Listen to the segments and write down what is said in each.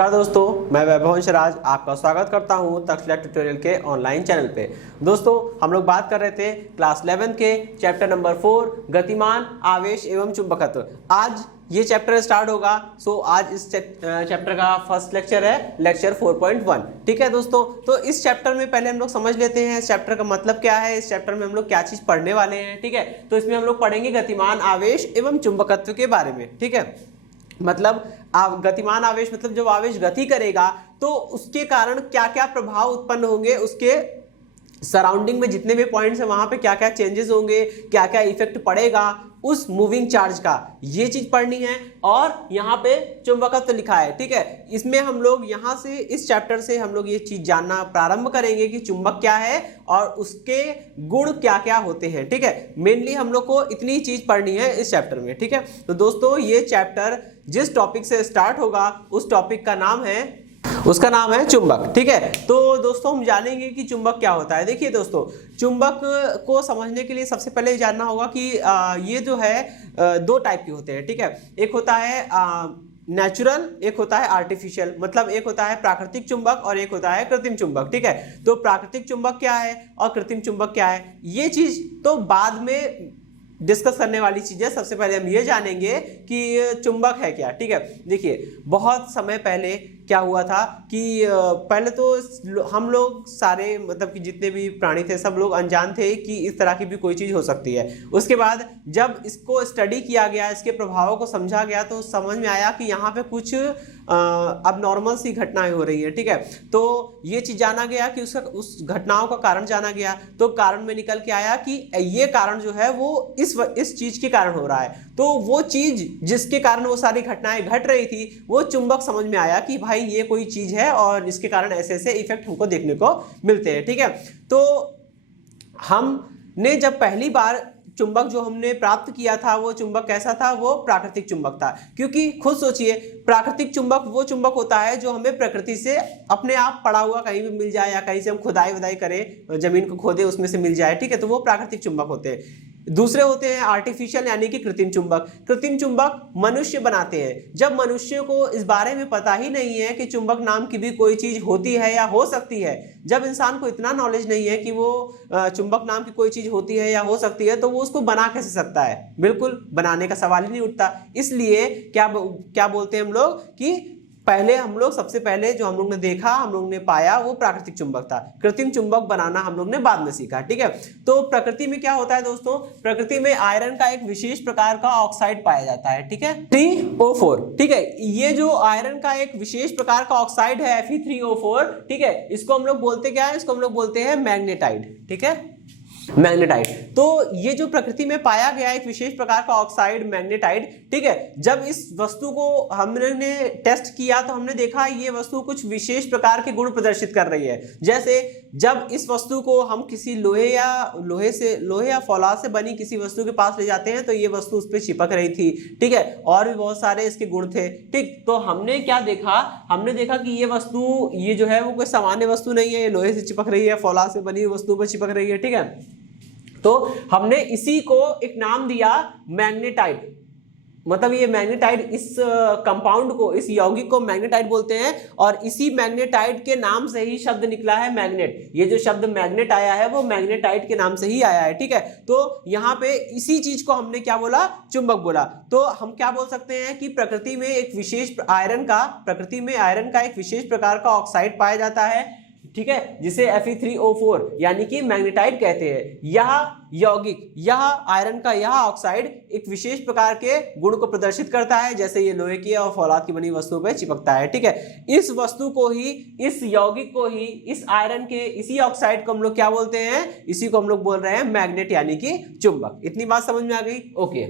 नमस्कार दोस्तों, मैं वैभव अंशराज आपका स्वागत करता हूं तक्षशिला ट्यूटोरियल के ऑनलाइन चैनल पे। दोस्तों, हम लोग बात कर रहे थे क्लास 11 के चैप्टर नंबर 4 गतिमान, आवेश एवं चुंबकत्व। आज ये चैप्टर स्टार्ट होगा। आज इस चैप्टर का फर्स्ट लेक्चर है, लेक्चर 4.1। ठीक है दोस्तों, तो इस चैप्टर में पहले हम लोग समझ लेते हैं इस चैप्टर का मतलब क्या है, इस चैप्टर में हम लोग क्या चीज पढ़ने वाले हैं। ठीक है, तो इसमें हम लोग पढ़ेंगे गतिमान, आवेश एवं चुंबकत्व के बारे में। ठीक है, मतलब गतिमान आवेश मतलब जब आवेश गति करेगा तो उसके कारण क्या क्या प्रभाव उत्पन्न होंगे, उसके सराउंडिंग में जितने भी पॉइंट्स हैं वहां पे क्या क्या चेंजेस होंगे, क्या क्या इफेक्ट पड़ेगा उस मूविंग चार्ज का, ये चीज पढ़नी है। और यहाँ पे चुंबकत्व लिखा है। ठीक है, इसमें हम लोग यहाँ से इस चैप्टर से हम लोग ये चीज जानना प्रारंभ करेंगे कि चुंबक क्या है और उसके गुण क्या क्या होते हैं। ठीक है, मेनली हम लोग को इतनी चीज पढ़नी है इस चैप्टर में। ठीक है, तो दोस्तों ये चैप्टर जिस टॉपिक से स्टार्ट होगा उस टॉपिक का नाम है, उसका नाम है चुंबक। ठीक है, तो दोस्तों हम जानेंगे कि चुंबक क्या होता है। देखिए दोस्तों, चुंबक को समझने के लिए सबसे पहले जानना होगा कि ये जो है दो टाइप के होते हैं। ठीक है, एक होता है नेचुरल, एक होता है आर्टिफिशियल। मतलब एक होता है प्राकृतिक चुंबक और एक होता है कृत्रिम चुंबक। ठीक है, तो प्राकृतिक चुंबक क्या है और कृत्रिम चुंबक क्या है, ये चीज तो बाद में डिस्कस करने वाली चीज है। सबसे पहले हम ये जानेंगे कि चुंबक है क्या। ठीक है, देखिए बहुत समय पहले क्या हुआ था कि पहले तो हम लोग सारे मतलब कि जितने भी प्राणी थे सब लोग अनजान थे कि इस तरह की भी कोई चीज हो सकती है। उसके बाद जब इसको स्टडी किया गया, इसके प्रभावों को समझा गया, तो समझ में आया कि यहाँ पे कुछ अबनॉर्मल सी घटनाएं हो रही हैं। ठीक है, तो ये चीज जाना गया कि उस घटनाओं का कारण जाना गया। तो कारण में निकल के आया कि ये कारण जो है वो इस चीज के कारण हो रहा है। तो वो चीज जिसके कारण वो सारी घटनाएं घट रही थी वो चुंबक समझ में आया कि भाई ये कोई चीज है और इसके कारण ऐसे ऐसे इफेक्ट हमको देखने को मिलते हैं। ठीक है, तो हमने जब पहली बार चुंबक जो हमने प्राप्त किया था वो चुंबक कैसा था, वो प्राकृतिक चुंबक था। क्योंकि खुद सोचिए, प्राकृतिक चुंबक वो चुंबक होता है जो हमें प्रकृति से अपने आप पड़ा हुआ कहीं भी मिल जाए या कहीं से हम खुदाई वुदाई करें, जमीन को खोदे उसमें से मिल जाए। ठीक है, तो वो प्राकृतिक चुंबक होते हैं। दूसरे होते हैं आर्टिफिशियल यानी कि कृत्रिम चुंबक। कृत्रिम चुंबक मनुष्य बनाते हैं। जब मनुष्य को इस बारे में पता ही नहीं है कि चुंबक नाम की भी कोई चीज होती है या हो सकती है, जब इंसान को इतना नॉलेज नहीं है कि वो चुंबक नाम की कोई चीज होती है या हो सकती है, तो वो उसको बना कैसे सकता है। बिल्कुल बनाने का सवाल ही नहीं उठता। इसलिए क्या बोलते हैं हम लोग कि पहले हम लोग सबसे पहले जो हम लोग ने देखा, हम लोग ने पाया, वो प्राकृतिक चुंबक था। कृत्रिम चुंबक बनाना हम लोग ने बाद में सीखा। ठीक है, तो प्रकृति में क्या होता है दोस्तों, प्रकृति में आयरन का एक विशेष प्रकार का ऑक्साइड पाया जाता है। ठीक है, Fe3O4। ठीक है, ये जो आयरन का एक विशेष प्रकार का ऑक्साइड है Fe3O4, ठीक है, इसको हम लोग बोलते क्या है, इसको हम लोग बोलते हैं मैग्नेटाइट। ठीक है, मैग्नेटाइट। तो ये जो प्रकृति में पाया गया एक विशेष प्रकार का ऑक्साइड मैग्नेटाइट, ठीक है, जब इस वस्तु को हमने टेस्ट किया तो हमने देखा ये वस्तु कुछ विशेष प्रकार के गुण प्रदर्शित कर रही है। जैसे जब इस वस्तु को हम किसी लोहे या फौलाद से बनी किसी वस्तु के पास ले जाते हैं तो ये वस्तु उस पर चिपक रही थी। ठीक है, और भी बहुत सारे इसके गुण थे। ठीक, तो हमने क्या देखा, हमने देखा कि ये वस्तु ये जो है वो कोई सामान्य वस्तु नहीं है, ये लोहे से चिपक रही है, फौलाद से बनी वस्तु पर चिपक रही है। ठीक है, तो हमने इसी को एक नाम दिया मैग्नेटाइट। मतलब ये मैग्नेटाइट, इस कंपाउंड को, इस यौगिक को मैग्नेटाइट बोलते हैं और इसी मैग्नेटाइट के नाम से ही शब्द निकला है मैग्नेट। ये जो शब्द मैग्नेट आया है वो मैग्नेटाइट के नाम से ही आया है। ठीक है, तो यहाँ पे इसी चीज को हमने क्या बोला, चुंबक बोला। तो हम क्या बोल सकते हैं कि प्रकृति में एक विशेष आयरन का एक विशेष प्रकार का ऑक्साइड पाया जाता है। ठीक है, जिसे Fe3O4 यानी कि मैग्नेटाइट कहते हैं। यह यौगिक, यह आयरन का यह ऑक्साइड एक विशेष प्रकार के गुण को प्रदर्शित करता है, जैसे ये लोहे की और फौलाद की बनी वस्तुओं पर चिपकता है। ठीक है, इस वस्तु को ही, इस यौगिक को ही, इस आयरन के इसी ऑक्साइड को हम लोग क्या बोलते हैं, इसी को हम लोग बोल रहे हैं मैग्नेट यानी कि चुंबक। इतनी बात समझ में आ गई? ओके,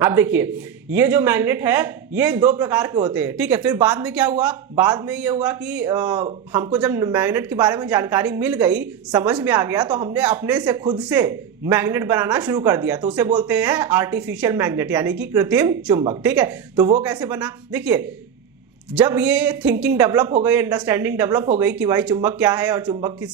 अब देखिए ये जो मैग्नेट है ये दो प्रकार के होते हैं। ठीक है, फिर बाद में क्या हुआ, बाद में ये हुआ कि हमको जब मैग्नेट के बारे में जानकारी मिल गई, समझ में आ गया, तो हमने अपने से खुद से मैग्नेट बनाना शुरू कर दिया। तो उसे बोलते हैं आर्टिफिशियल मैग्नेट यानी कि कृत्रिम चुंबक। ठीक है, तो वो कैसे बना, देखिए जब ये थिंकिंग डेवलप हो गई, अंडरस्टैंडिंग डेवलप हो गई कि भाई चुंबक क्या है और चुंबक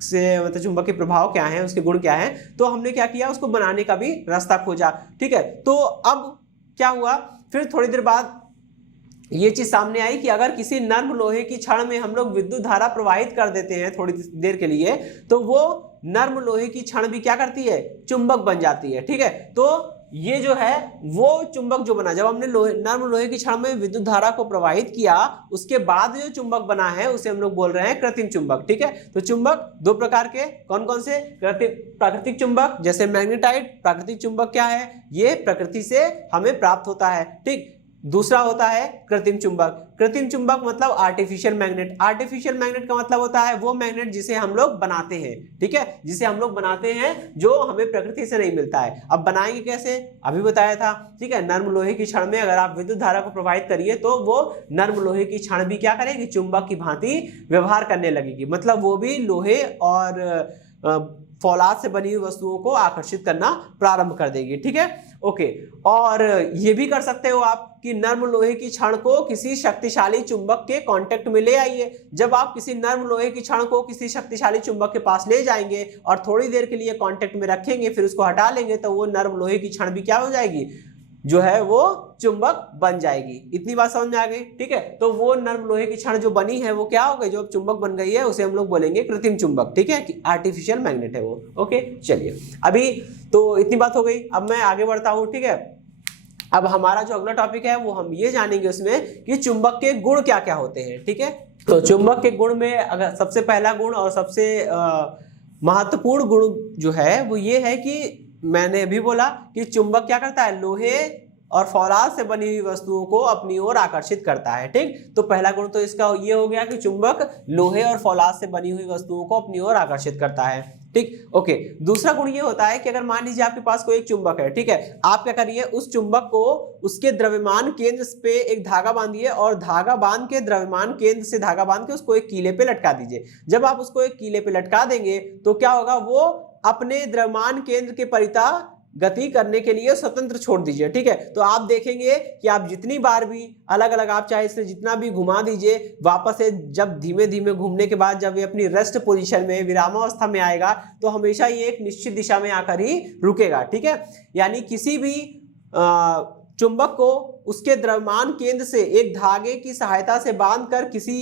से मतलब चुंबक के प्रभाव क्या हैं, उसके गुण क्या हैं, तो हमने क्या किया, उसको बनाने का भी रास्ता खोजा। ठीक है, तो अब क्या हुआ, फिर थोड़ी देर बाद ये चीज सामने आई कि अगर किसी नर्म लोहे की छड़ में हम लोग विद्युत धारा प्रवाहित कर देते हैं थोड़ी देर के लिए, तो वो नर्म लोहे की छड़ भी क्या करती है, चुंबक बन जाती है। ठीक है, तो ये जो है वो चुंबक जो बना, जब हमने नर्म लोहे की छड़ में विद्युत धारा को प्रवाहित किया, उसके बाद जो चुंबक बना है उसे हम लोग बोल रहे हैं कृत्रिम चुंबक। ठीक है, तो चुंबक दो प्रकार के, कौन कौन से, प्राकृतिक चुंबक जैसे मैग्नेटाइट। प्राकृतिक चुंबक क्या है, ये प्रकृति से हमें प्राप्त होता है। ठीक, दूसरा होता है कृत्रिम चुंबक। कृत्रिम चुंबक मतलब आर्टिफिशियल मैग्नेट। आर्टिफिशियल मैग्नेट का मतलब होता है वो मैग्नेट जिसे हम लोग बनाते हैं। ठीक है, जिसे हम लोग बनाते हैं जो हमें प्रकृति से नहीं मिलता है। अब बनाएंगे कैसे, अभी बताया था। ठीक है, नर्म लोहे की छड़ में अगर आप विद्युत धारा को प्रवाहित करिए तो वो नर्म लोहे की छड़ भी क्या करेगी, चुंबक की भांति व्यवहार करने लगेगी। मतलब वो भी लोहे और फौलाद से बनी हुई वस्तुओं को आकर्षित करना प्रारंभ कर देगी। ठीक है, ओके। और ये भी कर सकते हो आप कि नर्म लोहे की छड़ को किसी शक्तिशाली चुंबक के कांटेक्ट में ले आइए। जब आप किसी नर्म लोहे की छड़ को किसी शक्तिशाली चुंबक के पास ले जाएंगे और थोड़ी देर के लिए कांटेक्ट में रखेंगे, फिर उसको हटा लेंगे, तो वो नर्म लोहे की छड़ भी क्या हो जाएगी, जो है वो चुंबक बन जाएगी। इतनी बात समझ में आ गई। ठीक है, तो वो नर्म लोहे की छड़ जो बनी है वो क्या हो गई, जो चुंबक बन गई है उसे हम लोग बोलेंगे कृत्रिम चुंबक। ठीक है, कि आर्टिफिशियल मैग्नेट है वो। ओके, चलिए अभी तो इतनी बात हो गई। अब मैं आगे बढ़ता हूं। ठीक है, अब हमारा जो अगला टॉपिक है वो हम ये जानेंगे उसमें कि चुंबक के गुण क्या क्या होते हैं। ठीक है, तो चुंबक के गुण में अगर सबसे पहला गुण और सबसे महत्वपूर्ण गुण जो है वो ये है कि मैंने अभी बोला कि चुंबक क्या करता है, लोहे और फौलाद से बनी हुई वस्तुओं को अपनी ओर आकर्षित करता है। ठीक, तो पहला गुण तो इसका ये हो गया कि चुंबक लोहे और फौलाद से बनी हुई वस्तुओं को अपनी ओर आकर्षित करता है। ठीक, ओके। दूसरा गुण ये होता है कि अगर मान लीजिए आपके पास कोई एक चुंबक है, ठीक है, आप क्या करिए, उस चुंबक को उसके द्रव्यमान केंद्र पे एक धागा बांधिए और धागा बांध के द्रव्यमान केंद्र से धागा बांध के उसको एक कीले पे लटका दीजिए। जब आप उसको एक कीले पे लटका देंगे तो क्या होगा, वो अपने द्रव्यमान केंद्र के परिता गति करने के लिए स्वतंत्र छोड़ दीजिए। ठीक है, तो आप देखेंगे कि आप जितनी बार भी अलग अलग, आप चाहे इसे जितना भी घुमा दीजिए, वापस से जब धीमे धीमे घूमने के बाद जब ये अपनी रेस्ट पोजीशन में विरामावस्था में आएगा तो हमेशा ये एक निश्चित दिशा में आकर ही रुकेगा। ठीक है, यानी किसी भी चुंबक को उसके द्रव्यमान केंद्र से एक धागे की सहायता से बांधकर किसी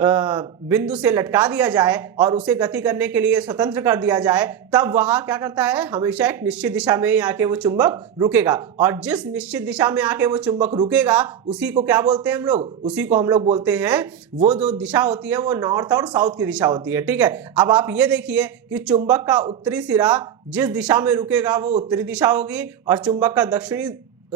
बिंदु से लटका दिया जाए और उसे गति करने के लिए स्वतंत्र कर दिया जाए, तब वह क्या करता है, हमेशा एक निश्चित दिशा में ही आके वो चुंबक रुकेगा। और जिस निश्चित दिशा में आके वो चुंबक रुकेगा उसी को क्या बोलते हैं हम लोग, उसी को हम लोग बोलते हैं, वो जो दिशा होती है वो नॉर्थ और साउथ की दिशा होती है। ठीक है, अब आप ये देखिए कि चुंबक का उत्तरी सिरा जिस दिशा में रुकेगा वो उत्तरी दिशा होगी और चुंबक का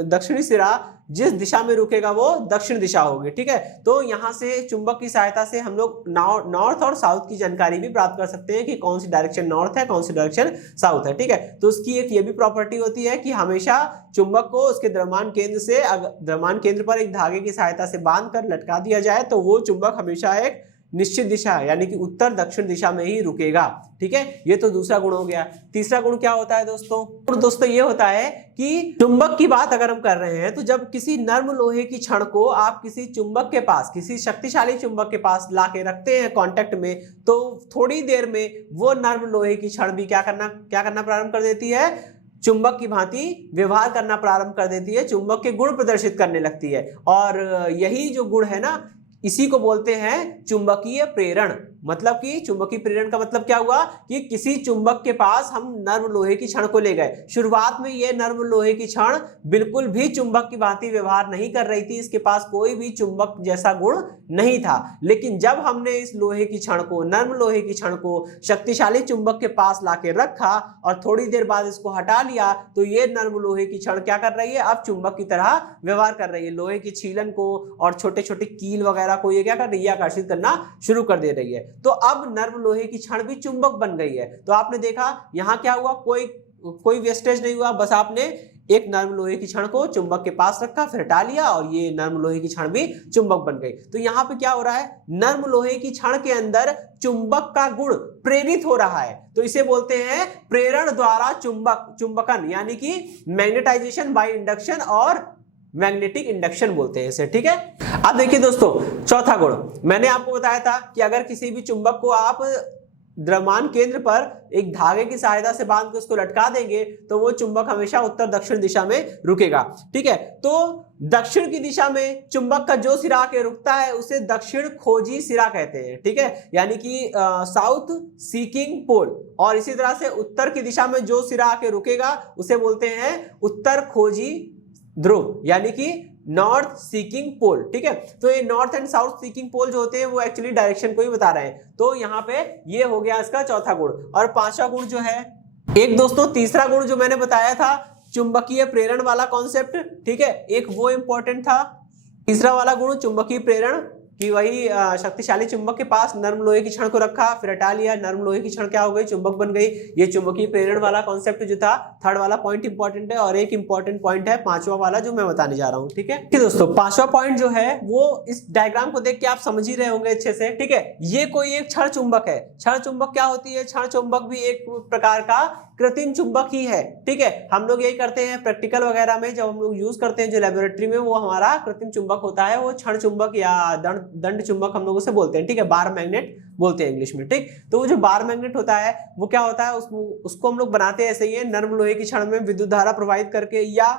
दक्षिणी सिरा जिस दिशा में रुकेगा वो दक्षिण दिशा होगी। ठीक है, तो यहां से चुंबक की सहायता से हम लोग नॉर्थ और साउथ की जानकारी भी प्राप्त कर सकते हैं कि कौन सी डायरेक्शन नॉर्थ है, कौन सी डायरेक्शन साउथ है। ठीक है, तो उसकी एक ये भी प्रॉपर्टी होती है कि हमेशा चुंबक को उसके द्रव्यमान केंद्र से द्रव्यमान केंद्र पर एक धागे की सहायता से बांध कर लटका दिया जाए तो वो चुंबक हमेशा एक निश्चित दिशा यानी कि उत्तर दक्षिण दिशा में ही रुकेगा। ठीक है, ये तो दूसरा गुण हो गया। तीसरा गुण क्या होता है दोस्तों ये होता है कि चुंबक की बात अगर हम कर रहे हैं तो जब किसी नर्म लोहे की छड़ को आप किसी चुंबक के पास, किसी शक्तिशाली चुंबक के पास लाके रखते हैं कांटेक्ट में, तो थोड़ी देर में वो नर्म लोहे की छड़ भी क्या करना प्रारंभ कर देती है, चुंबक की भांति व्यवहार करना प्रारंभ कर देती है, चुंबक के गुण प्रदर्शित करने लगती है। और यही जो गुण है ना, इसी को बोलते हैं चुंबकीय प्रेरण। मतलब कि चुंबकीय प्रेरण का मतलब क्या हुआ कि किसी चुंबक के पास हम नर्म लोहे की छड़ को ले गए। शुरुआत में ये नर्म लोहे की छड़ बिल्कुल भी चुंबक की भांति व्यवहार नहीं कर रही थी, इसके पास कोई भी चुंबक जैसा गुण नहीं था। लेकिन जब हमने इस लोहे की छड़ को, नर्म लोहे की छड़ को शक्तिशाली चुंबक के पास लाके रखा और थोड़ी देर बाद इसको हटा लिया तो ये नर्म लोहे की छड़ क्या कर रही है, अब चुंबक की तरह व्यवहार कर रही है। लोहे की छीलन को और छोटे छोटे कील वगैरह को ये क्या कर रही है, आकर्षित करना शुरू कर दे रही है। तो अब नर्म लोहे की छड़ भी चुंबक बन गई है। तो आपने देखा यहां क्या हुआ, कोई वेस्टेज नहीं हुआ, बस आपने एक नर्म लोहे की छड़ को चुंबक के पास रखा, फिर हटा लिया और ये नर्म लोहे की छड़ भी चुंबक बन गई। तो यहाँ पे क्या हो रहा है, नर्म लोहे की छड़ के अंदर चुंबक का गुण प्रेरित हो रहा है। तो इसे बोलते हैं प्रेरण द्वारा चुंबकन, यानी कि मैग्नेटाइजेशन बाय इंडक्शन और मैग्नेटिक इंडक्शन बोलते हैं इसे। ठीक है, अब देखिए दोस्तों, चौथा गुण मैंने आपको बताया था कि अगर किसी भी चुंबक को आप द्रव्यमान केंद्र पर एक धागे की सहायता से बांध के उसको लटका देंगे तो वो चुंबक हमेशा उत्तर दक्षिण दिशा में रुकेगा। ठीक है, तो दक्षिण की दिशा में चुंबक का जो सिरा आके रुकता है उसे दक्षिण खोजी सिरा कहते हैं। ठीक है, यानी कि साउथ सीकिंग पोल। और इसी तरह से उत्तर की दिशा में जो सिरा आके रुकेगा उसे बोलते हैं उत्तर खोजी ध्रुव, यानी कि नॉर्थ सीकिंग पोल। ठीक है, तो ये नॉर्थ एंड साउथ सीकिंग पोल जो होते हैं वो एक्चुअली डायरेक्शन को ही बता रहे हैं। तो यहाँ पे ये हो गया इसका चौथा गुण। और पांचवा गुण जो है, एक दोस्तों तीसरा गुण जो मैंने बताया था चुंबकीय प्रेरण वाला कॉन्सेप्ट। ठीक है, एक वो इंपॉर्टेंट था। तीसरा वाला गुण चुंबकीय प्रेरण कि वही शक्तिशाली चुंबक के पास नर्म लोहे की छड़ को रखा, फिर हटा लिया, नर्म लोहे की छड़ क्या हो गई, चुंबक बन गई। ये चुंबकीय प्रेरण वाला कॉन्सेप्ट जो था, थर्ड वाला पॉइंट इंपॉर्टेंट है। और एक इंपॉर्टेंट पॉइंट है पांचवा वाला जो मैं बताने जा रहा हूँ। ठीक है, ठीक दोस्तों, पांचवा पॉइंट जो है वो इस डायग्राम को देख के आप समझ ही रहे होंगे अच्छे से। ठीक है, ये कोई एक क्षण चुंबक है। क्षण चुंबक क्या होती है? क्षण चुंबक भी एक प्रकार का कृत्रिम चुंबक ही है। ठीक है, हम लोग यही करते हैं प्रैक्टिकल वगैरह में, जब हम लोग यूज करते हैं जो लेबोरेटरी में, वो हमारा कृत्रिम चुंबक होता है, वो क्षण चुंबक या दंड चुंबक हम लोग उसे बोलते हैं। ठीक है, बार मैग्नेट बोलते हैं इंग्लिश में। ठीक, तो वो जो बार मैग्नेट होता है वो क्या होता है, उसको हम लोग बनाते हैं ऐसे ही है, नर्म लोहे की छड़ में विद्युत धारा प्रवाहित करके या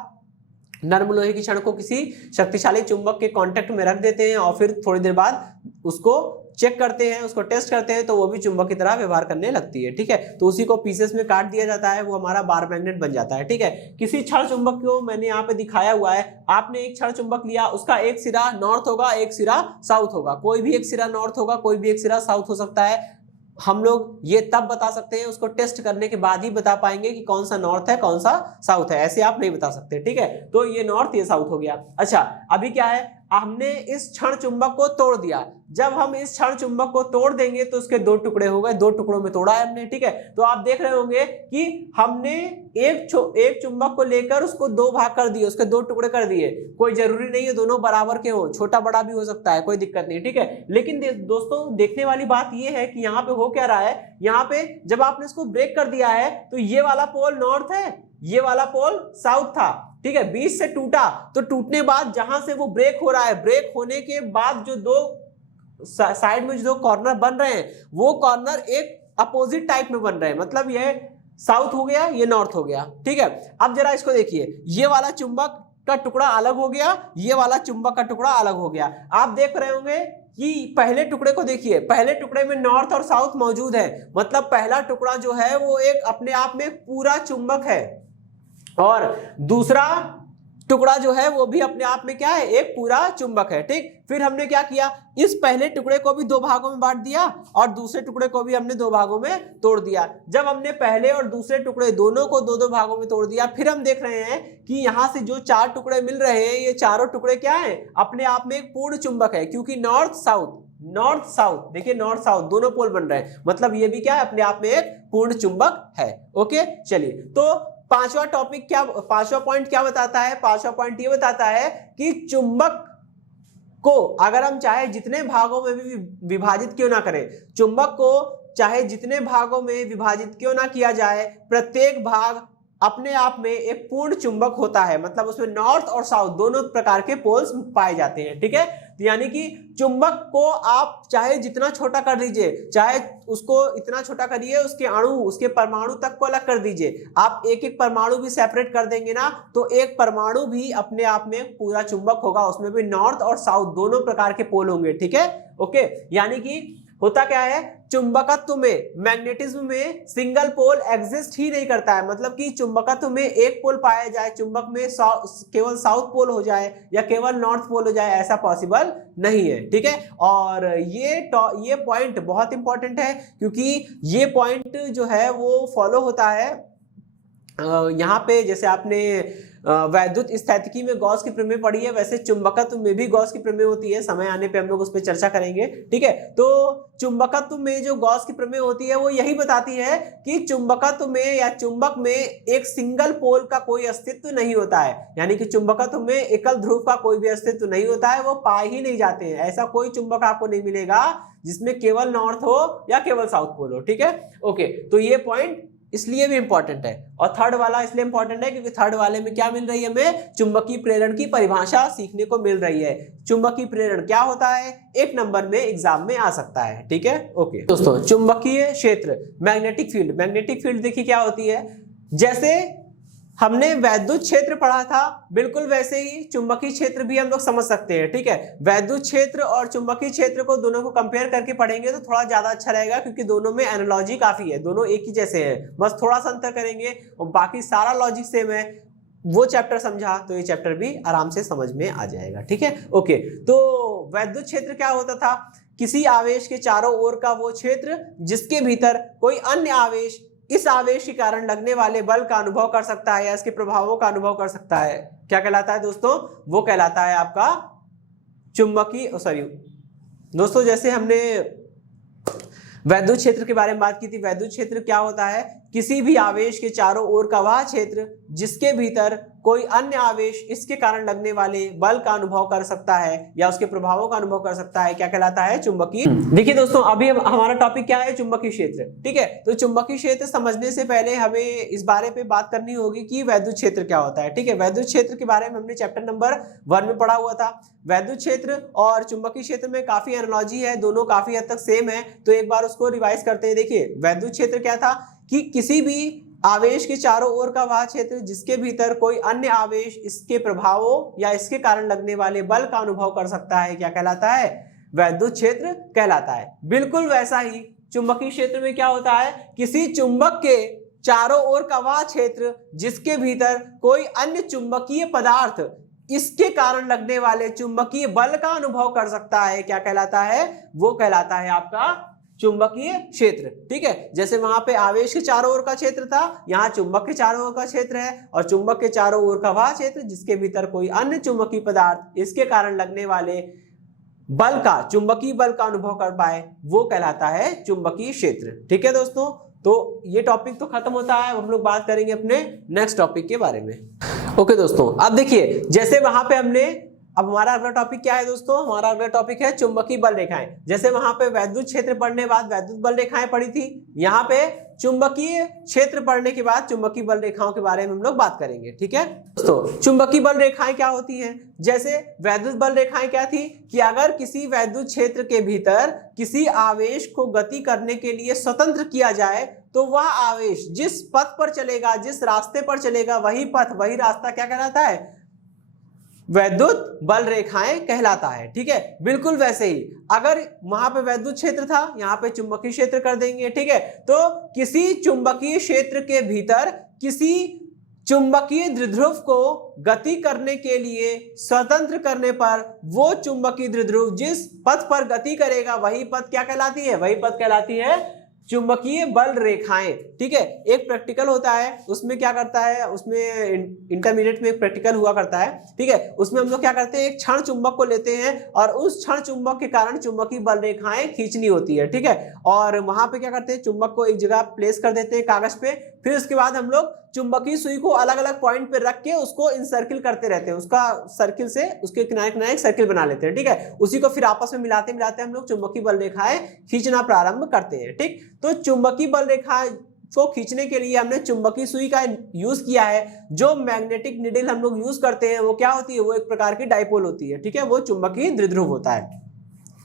नर्म लोहे की छड़ को किसी शक्तिशाली चुंबक के कांटेक्ट में रख देते हैं और फिर थोड़ी देर बाद उसको चेक करते हैं, उसको टेस्ट करते हैं, तो वो भी चुंबक की तरह व्यवहार करने लगती है। ठीक है, तो उसी को पीसेस में काट दिया जाता है, वो हमारा बार मैग्नेट बन जाता है। ठीक है, किसी क्षण चुंबक को मैंने यहाँ पे दिखाया हुआ है। आपने एक क्षण चुंबक लिया, उसका एक सिरा नॉर्थ होगा, एक सिरा साउथ होगा, कोई भी एक सिरा नॉर्थ होगा, कोई भी एक सिरा साउथ हो सकता है। हम लोग ये तब बता सकते हैं, उसको टेस्ट करने के बाद ही बता पाएंगे कि कौन सा नॉर्थ है कौन सा साउथ है, ऐसे आप नहीं बता सकते। ठीक है, तो ये नॉर्थ ये साउथ हो गया। अच्छा, अभी क्या है, हमने इस क्षण चुंबक को तोड़ दिया। जब हम इस क्षण चुंबक को तोड़ देंगे तो उसके दो टुकड़े हो गए, दो टुकड़ों में तोड़ा है हमने। ठीक है, तो आप देख रहे होंगे कि हमने एक चुंबक को लेकर उसको दो भाग कर दिए, उसके दो टुकड़े कर दिए। कोई जरूरी नहीं है दोनों बराबर के हो, छोटा बड़ा भी हो सकता है, कोई दिक्कत नहीं। ठीक है, लेकिन दोस्तों देखने वाली बात यह है कि यहाँ पे हो क्या रहा है, यहाँ पे जब आपने इसको ब्रेक कर दिया है तो ये वाला पोल नॉर्थ है, ये वाला पोल साउथ था। ठीक है, बीच से टूटा, तो टूटने बाद जहां से वो ब्रेक हो रहा है, ब्रेक होने के बाद जो दो साइड में जो कॉर्नर बन रहे हैं, वो कॉर्नर एक अपोजिट टाइप में बन रहे हैं, मतलब ये साउथ हो गया, ये नॉर्थ हो गया। ठीक है, अब जरा इसको देखिए, ये वाला चुंबक का टुकड़ा अलग हो गया, ये वाला चुंबक का टुकड़ा अलग हो गया। आप देख रहे होंगे कि पहले टुकड़े को देखिए, पहले टुकड़े में नॉर्थ और साउथ मौजूद है, मतलब पहला टुकड़ा जो है वो एक अपने आप में पूरा चुंबक है, और दूसरा टुकड़ा जो है वो भी अपने आप में क्या है, एक पूरा चुंबक है। ठीक, फिर हमने क्या किया, इस पहले टुकड़े को भी दो भागों में बांट दिया और दूसरे टुकड़े को भी हमने दो भागों में तोड़ दिया। जब हमने पहले और दूसरे टुकड़े दोनों को दो दो भागों में तोड़ दिया, फिर हम देख रहे हैं कि यहां से जो चार टुकड़े मिल रहे हैं, ये चारों टुकड़े क्या है, अपने आप में एक पूर्ण चुंबक है, क्योंकि नॉर्थ साउथ देखिए, नॉर्थ साउथ दोनों पोल बन रहे हैं, मतलब ये भी क्या है, अपने आप में एक पूर्ण चुंबक है। ओके, चलिए, तो पांचवा पॉइंट क्या बताता है, पांचवा पॉइंट ये बताता है कि चुंबक को अगर हम चाहे जितने भागों में भी विभाजित क्यों ना करें, चुंबक को चाहे जितने भागों में विभाजित क्यों ना किया जाए, प्रत्येक भाग अपने आप में एक पूर्ण चुंबक होता है, मतलब उसमें नॉर्थ और साउथ दोनों प्रकार के पोल्स पाए जाते हैं। ठीक है, तो यानी कि चुंबक को आप चाहे जितना छोटा कर दीजिए, चाहे उसको इतना छोटा करिए, उसके अणु, उसके परमाणु तक को अलग कर दीजिए, आप एक एक परमाणु भी सेपरेट कर देंगे ना, तो एक परमाणु भी अपने आप में पूरा चुंबक होगा, उसमें भी नॉर्थ और साउथ दोनों प्रकार के पोल होंगे। ठीक है, ओके, यानी कि होता क्या है, चुंबकत्व में, मैग्नेटिज्म में सिंगल पोल एग्जिस्ट ही नहीं करता है, मतलब कि चुंबकत्व में एक पोल पाया जाए, चुंबक में केवल साउथ पोल हो जाए या केवल नॉर्थ पोल हो जाए, ऐसा पॉसिबल नहीं है। ठीक है, और ये पॉइंट बहुत इंपॉर्टेंट है, क्योंकि ये पॉइंट जो है वो फॉलो होता है यहाँ पे, जैसे आपने वैद्युत स्थैतिकी में गॉस की प्रमेय पढ़ी है, वैसे चुंबकत्व में भी गॉस की प्रमेय होती है, समय आने पे हम लोग उस पर चर्चा करेंगे। ठीक है, तो चुंबकत्व में जो गॉस की प्रमेय होती है वो यही बताती है कि चुंबकत्व में या चुंबक में एक सिंगल पोल का कोई अस्तित्व नहीं होता है, यानी कि चुंबकत्व में एकल ध्रुव का कोई भी अस्तित्व नहीं होता है, वो पाए ही नहीं जाते हैं। ऐसा कोई चुंबक आपको नहीं मिलेगा जिसमें केवल नॉर्थ हो या केवल साउथ पोल हो। ठीक है, ओके, तो ये पॉइंट इसलिए भी इंपॉर्टेंट है। और थर्ड वाला इसलिए इंपॉर्टेंट है क्योंकि थर्ड वाले में क्या मिल रही है, हमें चुंबकीय प्रेरण की परिभाषा सीखने को मिल रही है। चुंबकीय प्रेरण क्या होता है, एक नंबर में एग्जाम में आ सकता है। ठीक है, ओके दोस्तों। चुंबकीय क्षेत्र, मैग्नेटिक फील्ड। मैग्नेटिक फील्ड देखिए क्या होती है, जैसे हमने वैद्युत क्षेत्र पढ़ा था, बिल्कुल वैसे ही चुंबकीय क्षेत्र भी हम लोग समझ सकते हैं। ठीक है, वैद्युत क्षेत्र और चुंबकीय क्षेत्र को दोनों को कंपेयर करके पढ़ेंगे तो थोड़ा ज्यादा अच्छा रहेगा, क्योंकि दोनों में एनालॉजी काफी है, दोनों एक ही जैसे हैं, बस थोड़ा सा अंतर करेंगे और बाकी सारा लॉजिक सेम है। वो चैप्टर समझा तो ये चैप्टर भी आराम से समझ में आ जाएगा। ठीक है, ओके। तो वैद्युत क्षेत्र क्या होता था, किसी आवेश के चारों ओर का वो क्षेत्र जिसके भीतर कोई अन्य आवेश इस आवेश के कारण लगने वाले बल का अनुभव कर सकता है या इसके प्रभावों का अनुभव कर सकता है। क्या कहलाता है दोस्तों, वो कहलाता है आपका चुंबकीय, सॉरी दोस्तों, जैसे हमने वैद्युत क्षेत्र के बारे में बात की थी। वैद्युत क्षेत्र क्या होता है, किसी भी आवेश के चारों ओर का वह क्षेत्र जिसके भीतर कोई अन्य आवेश इसके कारण लगने वाले बल का अनुभव कर सकता है या उसके प्रभावों का अनुभव कर सकता है। क्या कहलाता है, चुंबकीय। देखिए दोस्तों, अभी हमारा टॉपिक क्या है, चुंबकीय क्षेत्र। ठीक है, तो चुंबकीय क्षेत्र समझने से पहले हमें इस बारे पे बात करनी होगी कि वैद्युत क्षेत्र क्या होता है। ठीक है, वैद्युत क्षेत्र के बारे में हमने चैप्टर नंबर 1 में पढ़ा हुआ था। वैद्युत क्षेत्र और चुंबकीय क्षेत्र में काफी एनालॉजी है, दोनों काफी हद तक सेम है, तो एक बार उसको रिवाइज करते हैं। देखिए, वैद्युत क्षेत्र क्या था कि किसी भी आवेश के चारों ओर का वह क्षेत्र जिसके भीतर कोई अन्य आवेश इसके प्रभावों या इसके कारण लगने वाले बल का अनुभव कर सकता है। क्या कहलाता है, वैद्युत क्षेत्र कहलाता है। बिल्कुल वैसा ही चुंबकीय क्षेत्र में क्या होता है, किसी चुंबक के चारों ओर का वह क्षेत्र जिसके भीतर कोई अन्य चुंबकीय पदार्थ इसके कारण लगने वाले चुंबकीय बल का अनुभव कर सकता है। क्या कहलाता है, वो कहलाता है आपका चुंबकीय क्षेत्र। ठीक है, जैसे वहां पे आवेश के चारों ओर का क्षेत्र था, यहाँ चुंबक के चारों ओर का क्षेत्र है, और चुंबक के चारों ओर का वह क्षेत्र जिसके भीतर कोई अन्य चुंबकीय पदार्थ इसके कारण लगने वाले बल का, चुंबकीय बल का अनुभव कर पाए, वो कहलाता है चुंबकीय क्षेत्र। ठीक है दोस्तों, तो ये टॉपिक तो खत्म होता है, अब हम लोग बात करेंगे अपने नेक्स्ट टॉपिक के बारे में। ओके दोस्तों, अब देखिए, जैसे वहां पे हमने, अब हमारा अगला टॉपिक क्या है दोस्तों, हमारा अगला टॉपिक है चुंबकीय बल रेखाएं। जैसे वहां पे वैद्युत क्षेत्र पढ़ने बाद वैद्युत बल रेखाएं पढ़ी थी, यहाँ पे चुंबकीय क्षेत्र पढ़ने के बाद चुंबकीय बल रेखाओं के बारे में हम लोग बात करेंगे। ठीक है दोस्तों, चुंबकीय बल रेखाएं क्या होती हैं, जैसे वैद्युत बल रेखाएं क्या थी कि अगर किसी वैद्युत क्षेत्र के भीतर किसी आवेश को गति करने के लिए स्वतंत्र किया जाए तो वह आवेश जिस पथ पर चलेगा, जिस रास्ते पर चलेगा, वही पथ, वही रास्ता क्या कहलाता है, वैद्युत बल रेखाएं कहलाता है। ठीक है, बिल्कुल वैसे ही अगर वहां पे वैद्युत क्षेत्र था, यहाँ पे चुंबकीय क्षेत्र कर देंगे। ठीक है, तो किसी चुंबकीय क्षेत्र के भीतर किसी चुंबकीय द्विध्रुव को गति करने के लिए स्वतंत्र करने पर वो चुंबकीय द्विध्रुव जिस पथ पर गति करेगा वही पथ क्या कहलाती है, वही पथ कहलाती है चुंबकीय बल रेखाएं। ठीक है, एक प्रैक्टिकल होता है, उसमें क्या करता है, उसमें इंटरमीडिएट में एक प्रैक्टिकल हुआ करता है। ठीक है, उसमें हम लोग क्या करते हैं, एक क्षण चुंबक को लेते हैं और उस क्षण चुंबक के कारण चुंबकीय बल रेखाएं खींचनी होती है। ठीक है, और वहां पे क्या करते हैं, चुंबक को एक जगह प्लेस कर देते हैं कागज पे, फिर उसके बाद हम लोग चुंबकीय सुई को अलग अलग पॉइंट पे रख के उसको इनसर्किल करते रहते हैं, उसका सर्किल से उसके किनारे किनारे एक सर्किल बना लेते हैं। ठीक है, उसी को फिर आपस में मिलाते मिलाते हम लोग चुंबकीय बल रेखाएं खींचना प्रारंभ करते हैं। ठीक, तो चुंबकीय बल रेखा को खींचने के लिए हमने चुंबकीय सुई का यूज किया है। जो मैग्नेटिक नीडल हम लोग यूज करते हैं वो क्या होती है, वो एक प्रकार की डाइपोल होती है। ठीक है, वो चुंबकीय द्विध्रुव होता है।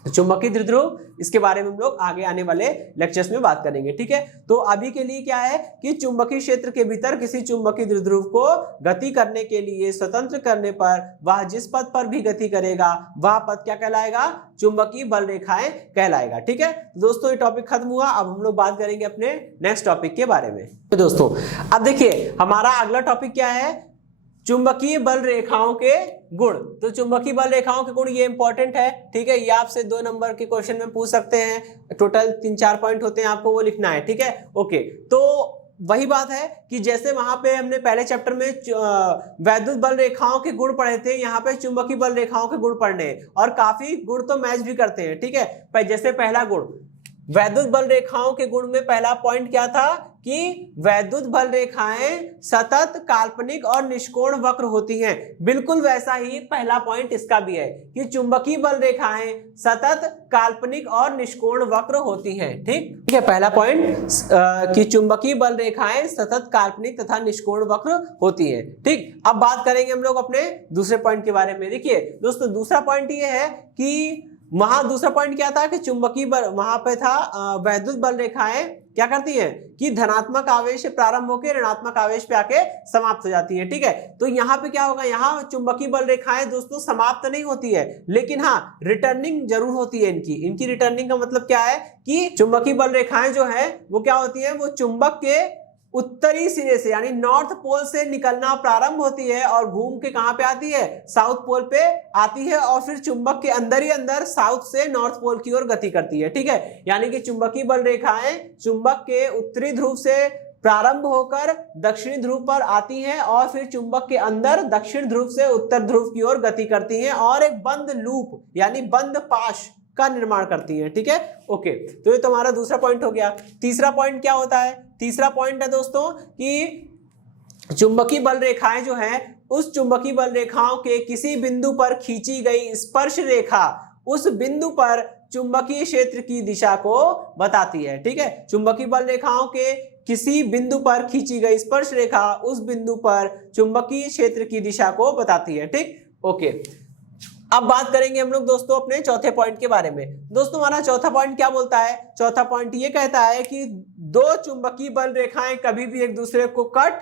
चुंबकीय द्विध्रुव, इसके बारे में हम लोग आगे आने वाले लेक्चर्स में बात करेंगे। ठीक है, तो अभी के लिए क्या है कि चुंबकीय क्षेत्र के भीतर किसी चुंबकीय द्विध्रुव को गति करने के लिए स्वतंत्र करने पर वह जिस पथ पर भी गति करेगा वह पथ क्या कहलाएगा, चुंबकीय बल रेखाएं कहलाएगा। ठीक है दोस्तों, ये टॉपिक खत्म हुआ, अब हम लोग बात करेंगे अपने नेक्स्ट टॉपिक के बारे में। तो दोस्तों अब देखिए, हमारा अगला टॉपिक क्या है, चुंबकीय बल रेखाओं के गुण। तो चुंबकीय बल रेखाओं के गुण ये इंपॉर्टेंट है। ठीक है, ये आपसे 2 नंबर के क्वेश्चन में पूछ सकते हैं, टोटल 3-4 पॉइंट होते हैं, आपको वो लिखना है। ठीक है, ओके। तो वही बात है कि जैसे वहां पे हमने पहले चैप्टर में वैद्युत बल रेखाओं के गुण पढ़े थे, यहाँ पे चुंबकीय बल रेखाओं के गुण पढ़ने, और काफी गुण तो मैच भी करते हैं। ठीक है, जैसे पहला गुण, वैद्युत बल रेखाओं के गुण में पहला पॉइंट क्या था कि वैद्युत बल रेखाएं सतत, काल्पनिक और निष्कोण वक्र होती हैं। बिल्कुल वैसा ही पहला पॉइंट इसका भी है कि चुंबकीय बल रेखाएं सतत, काल्पनिक और निष्कोण वक्र होती हैं। ठीक है, पहला पॉइंट कि चुंबकीय बल रेखाएं सतत, काल्पनिक तथा निष्कोण वक्र होती हैं। ठीक, अब बात करेंगे हम लोग अपने दूसरे पॉइंट के बारे में। देखिए दोस्तों, दूसरा पॉइंट ये है कि वहां दूसरा पॉइंट क्या था कि चुंबकीय बल, वहां पे था वैद्युत बल रेखाएं क्या करती हैं कि धनात्मक आवेश से प्रारंभ होकर ऋणात्मक आवेश पे आके समाप्त हो जाती है। ठीक है, तो यहाँ पे क्या होगा, यहाँ चुंबकीय बल रेखाएं दोस्तों समाप्त नहीं होती है, लेकिन हाँ रिटर्निंग जरूर होती है। इनकी रिटर्निंग का मतलब क्या है कि चुंबकीय बल रेखाएं जो है वो क्या होती है, वो चुंबक के उत्तरी सिरे से यानी नॉर्थ पोल से निकलना प्रारंभ होती है और घूम के कहां पे आती है, साउथ पोल पे आती है और फिर चुंबक के अंदर ही अंदर साउथ से नॉर्थ पोल की ओर गति करती है। ठीक है, यानी कि चुंबकीय बल रेखाएं चुंबक के उत्तरी ध्रुव से प्रारंभ होकर दक्षिणी ध्रुव पर आती हैं और फिर चुंबक के अंदर दक्षिण ध्रुव से उत्तर ध्रुव की ओर गति करती हैं और एक बंद लूप यानी बंद पाश का निर्माण करती हैं। ठीक है, ओके, तो ये तुम्हारा दूसरा पॉइंट हो गया। तीसरा पॉइंट क्या होता है, तीसरा पॉइंट है दोस्तों कि चुंबकीय बल रेखाएं जो हैं उस चुंबकीय बल रेखाओं के किसी बिंदु पर खींची गई स्पर्श रेखा उस बिंदु पर चुंबकीय क्षेत्र की दिशा को बताती है। ठीक है, चुंबकीय बल रेखाओं के किसी बिंदु पर खींची गई स्पर्श रेखा उस बिंदु पर चुंबकीय क्षेत्र की दिशा को बताती है। ठीक, ओके, अब बात करेंगे हम लोग दोस्तों अपने चौथे पॉइंट के बारे में। दोस्तों हमारा चौथा पॉइंट क्या बोलता है, चौथा पॉइंट ये कहता है कि दो चुंबकीय बल रेखाएं कभी भी एक दूसरे को कट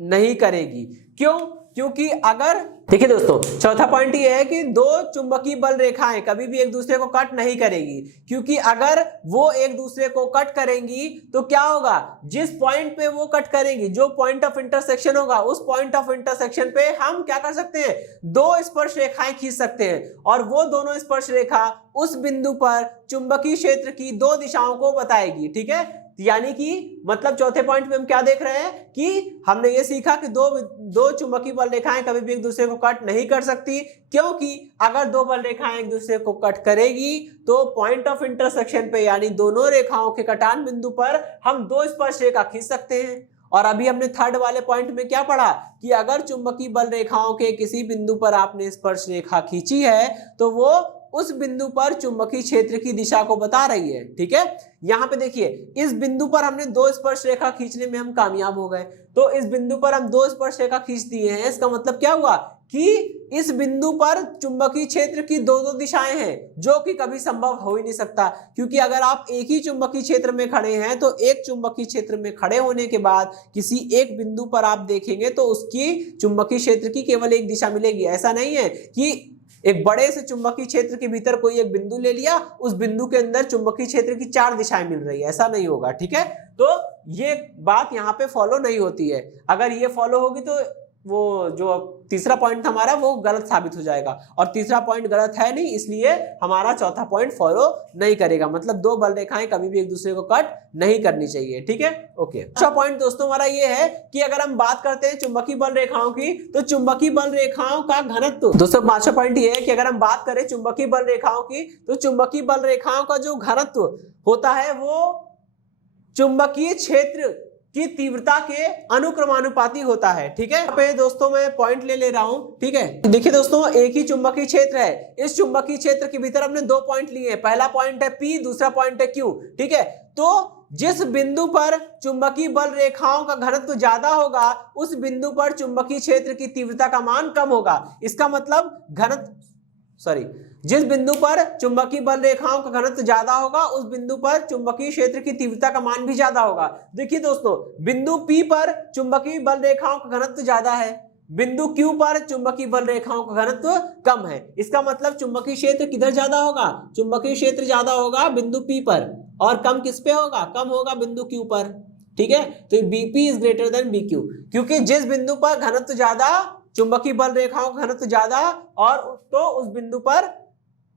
नहीं करेगी। क्यों? क्योंकि अगर देखिए दोस्तों, चौथा पॉइंट ये है कि दो चुंबकीय बल रेखाएं कभी भी एक दूसरे को कट नहीं करेगी, क्योंकि अगर वो एक दूसरे को कट करेंगी तो क्या होगा, जिस पॉइंट पे वो कट करेंगी, जो पॉइंट ऑफ इंटरसेक्शन होगा, उस पॉइंट ऑफ इंटरसेक्शन पे हम क्या कर सकते हैं, दो स्पर्श रेखाएं खींच सकते हैं और वो दोनों स्पर्श रेखा उस बिंदु पर चुंबकीय क्षेत्र की दो दिशाओं को बताएगी। ठीक है, यानी कि मतलब चौथे पॉइंट में हम क्या देख रहे हैं कि हमने ये सीखा कि दो चुंबकीय बल रेखाएं कभी भी एक दूसरे को कट नहीं कर सकती, क्योंकि अगर दो बल रेखाएं एक दूसरे को कट करेगी तो पॉइंट ऑफ इंटरसेक्शन पे यानी दोनों रेखाओं के कटान बिंदु पर हम दो स्पर्श रेखा खींच सकते हैं। और अभी हमने थर्ड वाले पॉइंट में क्या पढ़ा कि अगर चुंबकीय बल रेखाओं के किसी बिंदु पर आपने स्पर्श रेखा खींची है तो वो उस बिंदु पर चुंबकीय क्षेत्र की दिशा को बता रही है। ठीक है, यहाँ पे देखिए, इस बिंदु पर हमने दो स्पर्श रेखा खींचने में हम कामयाब हो गए, तो इस बिंदु पर हम दो स्पर्श रेखा खींच दिए हैं। इसका मतलब क्या हुआ कि इस बिंदु पर चुंबकीय क्षेत्र की दो दो दिशाएं हैं, जो कि कभी संभव हो ही नहीं सकता, क्योंकि अगर आप एक ही चुंबकीय क्षेत्र में खड़े हैं तो एक चुंबकीय क्षेत्र में खड़े होने के बाद किसी एक बिंदु पर आप देखेंगे तो उसकी चुंबकीय क्षेत्र की केवल एक दिशा मिलेगी। ऐसा नहीं है कि एक बड़े से चुंबकीय क्षेत्र के भीतर कोई एक बिंदु ले लिया, उस बिंदु के अंदर चुंबकीय क्षेत्र की चार दिशाएं मिल रही है, ऐसा नहीं होगा। ठीक है, तो ये बात यहाँ पे फॉलो नहीं होती है। अगर ये फॉलो होगी तो वो जो तीसरा पॉइंट हमारा वो गलत साबित हो जाएगा, और तीसरा पॉइंट गलत है नहीं, इसलिए हमारा चौथा पॉइंट फॉलो नहीं करेगा। मतलब दो बल रेखाएं कभी भी एक दूसरे को कट नहीं करनी चाहिए। ठीक है, ओके। पांचवा पॉइंट दोस्तों हमारा ये है कि अगर हम बात करते हैं चुंबकीय बल रेखाओं की, तो चुंबकीय बल रेखाओं का घनत्व, दोस्तों पांचवा पॉइंट ये है कि अगर हम बात करें चुंबकीय बल रेखाओं की, तो चुंबकीय बल रेखाओं का जो घनत्व होता है वो चुंबकीय क्षेत्र की तीव्रता के अनुक्रमानुपाती होता है। ठीक है, यहाँ पे दोस्तों मैं पॉइंट ले रहा हूं। ठीक है, देखिए दोस्तों, एक ही चुंबकीय क्षेत्र है, इस चुंबकीय क्षेत्र के भीतर हमने दो पॉइंट लिए हैं, पहला पॉइंट है P, दूसरा पॉइंट है Q। ठीक है, तो जिस बिंदु पर चुंबकीय बल रेखाओं का घनत्व ज्यादा होगा उस बिंदु पर चुंबकीय क्षेत्र की तीव्रता का मान कम होगा। इसका मतलब जिस बिंदु पर चुंबकीय बल रेखाओं का घनत्व ज्यादा होगा उस बिंदु पर चुंबकीय क्षेत्र की तीव्रता का मान भी ज्यादा होगा। देखिए दोस्तों, बिंदु P पर चुंबकीय बल रेखाओं का घनत्व ज्यादा है, बिंदु Q पर चुंबकीय बल रेखाओं का घनत्व कम है। इसका मतलब चुंबकीय क्षेत्र किधर ज्यादा होगा, चुंबकीय क्षेत्र ज्यादा होगा बिंदु P पर, और कम किस पे होगा, कम होगा बिंदु Q पर। ठीक है, तो BP is greater than BQ, क्योंकि जिस बिंदु पर घनत्व ज्यादा, चुंबकीय बल रेखाओं का घनत्व ज्यादा, और तो उस बिंदु पर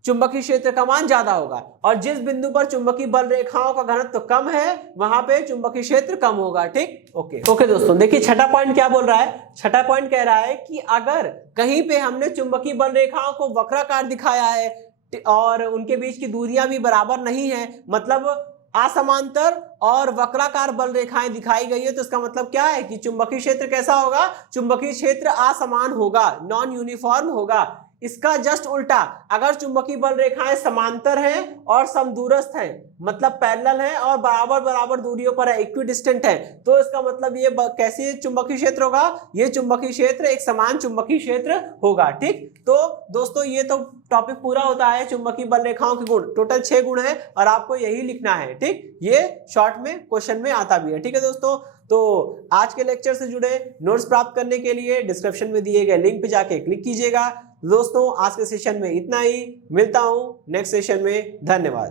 चुंबकीय क्षेत्र का मान ज्यादा होगा, और जिस बिंदु पर चुंबकीय बल रेखाओं का घनत्व कम है वहां पे चुंबकीय क्षेत्र कम होगा। ठीक, ओके दोस्तों, देखिए छठा पॉइंट क्या बोल रहा है। छठा पॉइंट कह रहा है कि अगर कहीं पे हमने चुंबकीय बल रेखाओं को वक्राकार दिखाया है, और उनके बीच की दूरियां भी बराबर नहीं है, मतलब असमांतर और वक्राकार बल रेखाएं दिखाई गई है, तो इसका मतलब क्या है कि चुंबकीय क्षेत्र कैसा होगा, चुंबकीय क्षेत्र असमान होगा, नॉन यूनिफॉर्म होगा। इसका जस्ट उल्टा, अगर चुंबकीय बल रेखाएं समांतर हैं और समदूरस्थ हैं, मतलब पैरेलल हैं और बराबर बराबर दूरियों पर है, इक्विडिस्टेंट है, तो इसका मतलब ये कैसे चुंबकीय क्षेत्र होगा, ये चुंबकीय क्षेत्र एक समान चुंबकीय क्षेत्र होगा। ठीक, तो दोस्तों ये तो टॉपिक पूरा होता है चुंबकीय बल रेखाओं के गुण, टोटल 6 गुण है और आपको यही लिखना है। ठीक, ये शॉर्ट में क्वेश्चन में आता भी है। ठीक है दोस्तों, तो आज के लेक्चर से जुड़े नोट्स प्राप्त करने के लिए डिस्क्रिप्शन में दिए गए लिंक पे जाके क्लिक कीजिएगा। दोस्तों आज के सेशन में इतना ही, मिलता हूं नेक्स्ट सेशन में, धन्यवाद।